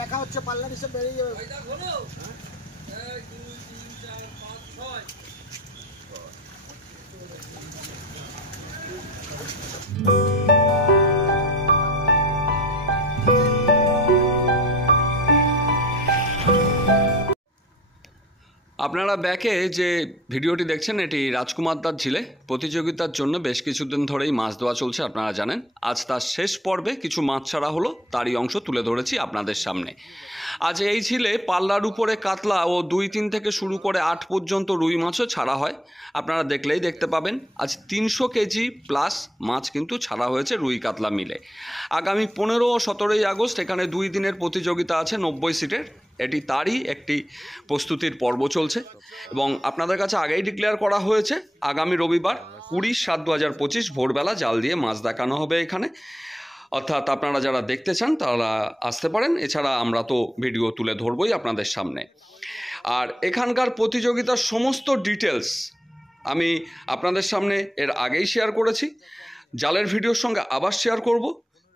লেখা হচ্ছে পাল্লা হিসেবে বেরিয়ে যাবে। আপনারা ব্যাকে যে ভিডিওটি দেখছেন এটি রাজকুমারদার ঝিলে প্রতিযোগিতার জন্য বেশ কিছুদিন ধরেই মাছ দেওয়া চলছে, আপনারা জানেন। আজ তার শেষ পর্বে কিছু মাছ ছাড়া হলো, তারই অংশ তুলে ধরেছি আপনাদের সামনে। আজ এই ঝিলে পাল্লার উপরে কাতলা ও 2-3 থেকে শুরু করে 8 পর্যন্ত রুই মাছও ছাড়া হয়। আপনারা দেখলেই দেখতে পাবেন আজ 300 কেজি প্লাস মাছ কিন্তু ছাড়া হয়েছে রুই কাতলা মিলে। আগামী 15 ও 17 আগস্ট এখানে 2 দিনের প্রতিযোগিতা আছে 90 সিটের। এটি তারই একটি প্রস্তুতির পর্ব চলছে এবং আপনাদের কাছে আগেই ডিক্লেয়ার করা হয়েছে আগামী রবিবার 20/7/2025 ভোরবেলা জাল দিয়ে মাছ দেখানো হবে এখানে। অর্থাৎ আপনারা যারা দেখতে চান তারা আসতে পারেন, এছাড়া আমরা তো ভিডিও তুলে ধরবই আপনাদের সামনে। আর এখানকার প্রতিযোগিতার সমস্ত ডিটেলস আমি আপনাদের সামনে এর আগেই শেয়ার করেছি, জালের ভিডিওর সঙ্গে আবার শেয়ার করব।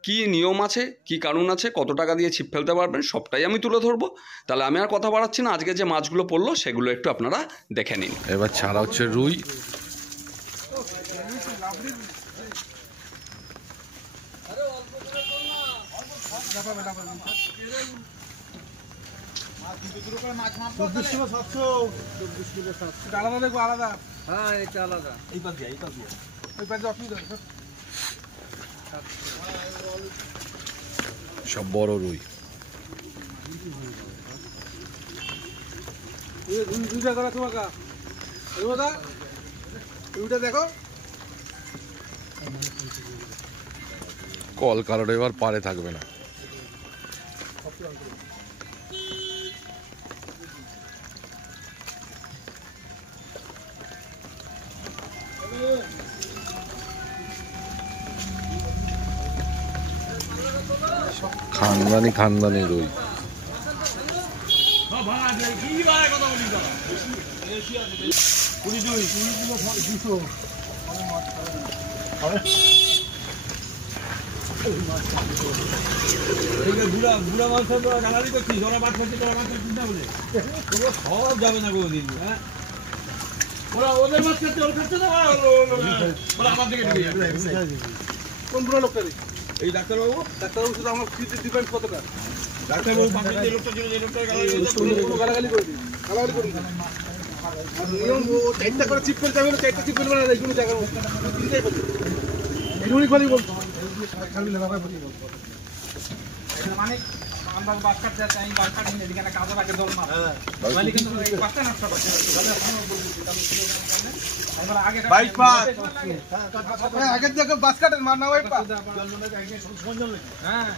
কি নিয়ম আছে, কি কানুন আছে, কত টাকা দিয়ে ছিপ ফেলতে পারবেন সবটাই আমি তুলে ধরবো। তাহলে আমি আর কথা বাড়াচ্ছি না, আজকে যে মাছগুলো পড়লো সেগুলো একটু আপনারা দেখে নিন। এবার ছাড়া হচ্ছে রুই। আলাদা দেখবো, আলাদা। হ্যাঁ এটা আলাদা। এই পাশ দিয়ে ওই পাশে অসুবিধা সব বড় রুই। দুইটা করা তোমাকে রুইটা দেখো। কল কারোর এবার পারে থাকবে না। খানদানি রুই। বুড়া মানুষের গালারি করছিস, ওরা মাছ খাচ্ছি, তোরা মাছ খাচ্ছিস না বলে সব যাবে না কোনোদিন। হ্যাঁ ওরা ওদের মাছ খাচ্ছে, ওরা খাচ্ছে না, ওরা আমার দিকে কোন বুড়ো লোকটা? এই ডাক্তারবাবু শুধু আমার ফিতে ডিপেন্ড কতটা। ডাক্তারবাবু যে লোকটা ছিল, যে লোকটা গালাগালি করে দিই, গালাগালি করে দিই। আর নিয়ম ও 4টা করে চিপ করে যাবে না, 4টা চিপ করবে না, এইগুলো জায়গার মধ্যে তিনটাই বলছে, এগুলোই খালি বলতো খালি লাগাই বলি বলতো। মানে আমরা বাস কাটতে যাচ্ছি, আমি বাস কাটি না, এদিকে কাজের আগে দল মার মানে কিন্তু এই বাসটা নষ্ট করছে। আগের জায়গায় বাস কাটেন মার না, ওই হ্যাঁ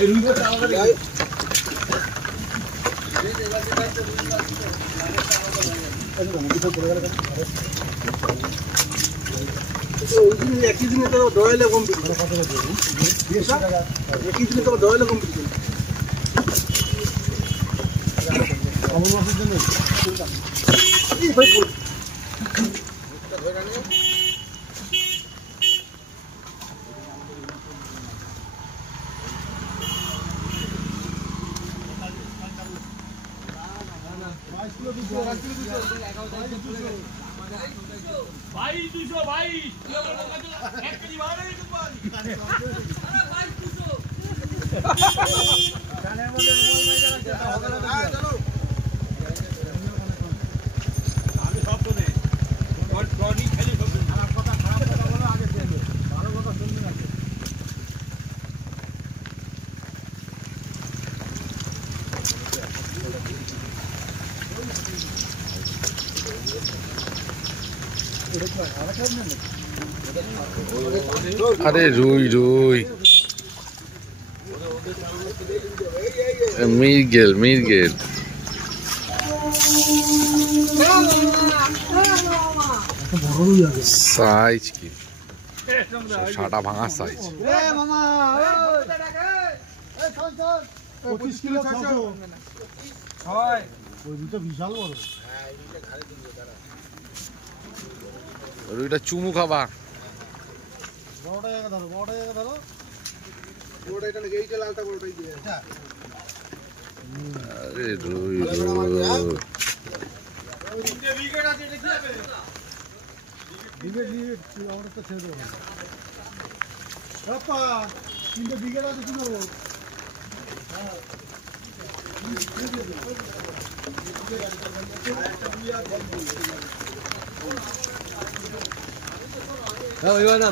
এই রুইটা আলাদা একই দিনে তো দয়ালে কম্পিটিশন, একই দিনে তো দয়ালে কম্পিটিশন। अरे रुई रुई मिर्गेल साइज की সব সাটা ভাঙার সাইজ। 25 কিলো 600 হয় ওই দুটো বিশাল বড় রুইটা চুমু খাবা। বড়টা জায়গা ধরো বড়টা এটা নাকি এইটা লালটা বড়টাই দিয়ে আরে রুই রুই তিনটে উইকেট আছে, এটা কি হবে? বিকেট আমরা তো ছেড়ে দেবো বাপ্পা 3টে বিকেট আছে কি করবো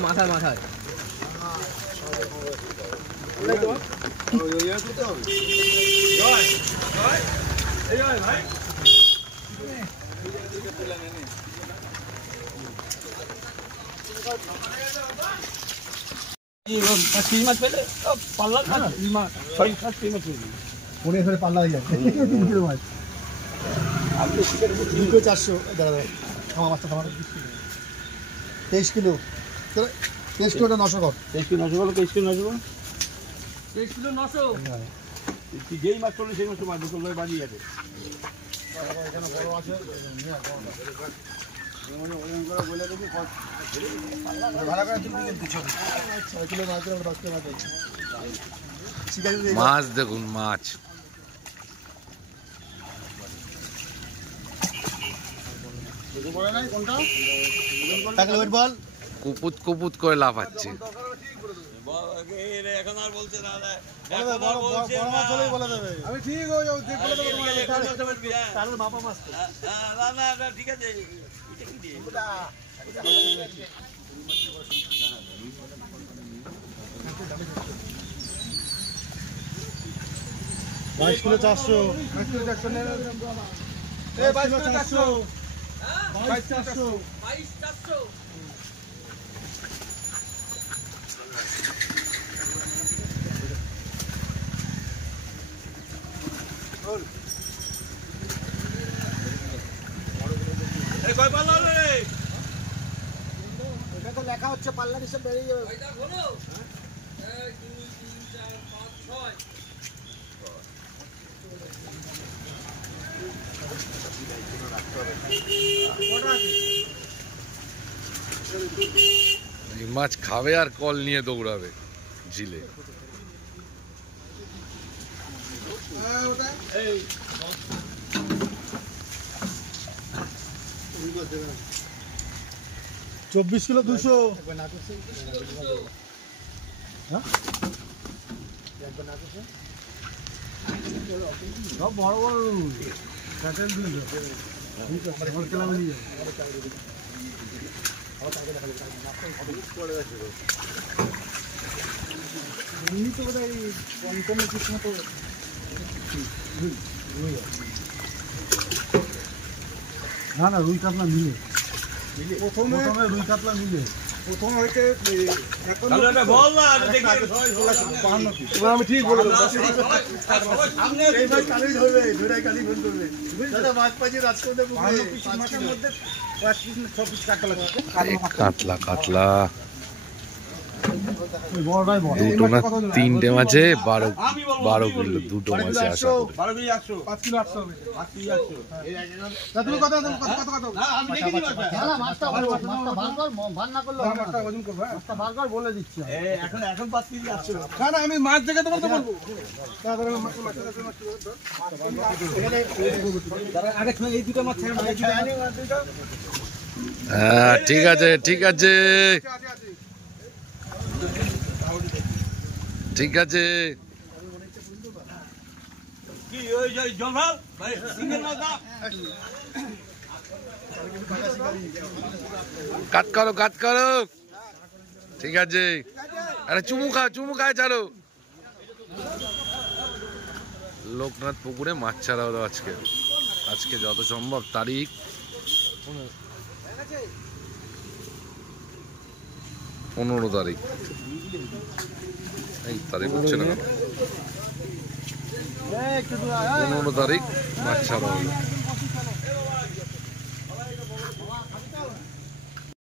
মাথায় জয়, জয়, এই জয় ভাই। তিন মাছ পেলে পাল্লা ছয় সাত তিন মাছ পেলে মনে করে পাল্লা হয়ে যায় 3 কিলো মাছ 3 কিলো 400 দাঁড়া খাওয়া মাছটা খাওয়া 23 কিলো 23 কিলোটা 900 কর 23 কিলো 900 বলো, 23 কিলো 900 বলো, 23 কিলো 900। তুই যেই মাছ করলে সেই মাছ মাছ দুটো বাজিয়ে যাবে। এখানে বড় আছে মাছ দেখুন মাছ। বল কুপুত কুপুত করে লাফাচ্ছে। এখন আর বলছে না, আমি ঠিক হয়ে যাবো মাপা মাছ ঠিক আছে। বাইশ কিলো 400 লেখা হচ্ছে পাল্লা হিসেবে বেরিয়ে যাবে এই মাছ খাবে আর কল নিয়ে দৌড়াবে ঝিলে। চব্বিশ কিলো 200 সব বড় বড় না না রুই কাতলা মিলে প্রথমে রুই কাতলা মিলে প্রথম হইতে আমি ঠিক বলে কাতলা কাতলা বড়টাই বড় দুটো না তিনটে মাছে 12 কিলো দুটো মাছে আশা করি। 12 কেজি 100, 5 কিলো 800 হবে 5 কেজি 100। তুমি কত না, আমি দেখে দিই মাছটা। মাছটা ভালো মাছটা ভাগ কর ভাগ না করলে মাছটা ওজন করব মাছটা ভাগ কর বলে দিচ্ছি এখন 5 কেজি 100। না না আমি মাছ দেখে তোমাকে বলবো আগে তুমি এই দুটো মাছ ছেড়ে এই দুটো হ্যাঁ ঠিক আছে ঠিক আছে ঠিক আছে। কি ওই যে জলভাল ভাই সিঙ্গেল মাছ দাও। কাট করো ঠিক আছে। আরে চুমু খায় ছাড়ো। লোকনাথ পুকুরে মাছ ছাড়া হলো আজকে যত সম্ভব তারিখ 15 তারিখ। এই তারিখ হচ্ছে না 15 তারিখ মাছ ছাড়া হলো।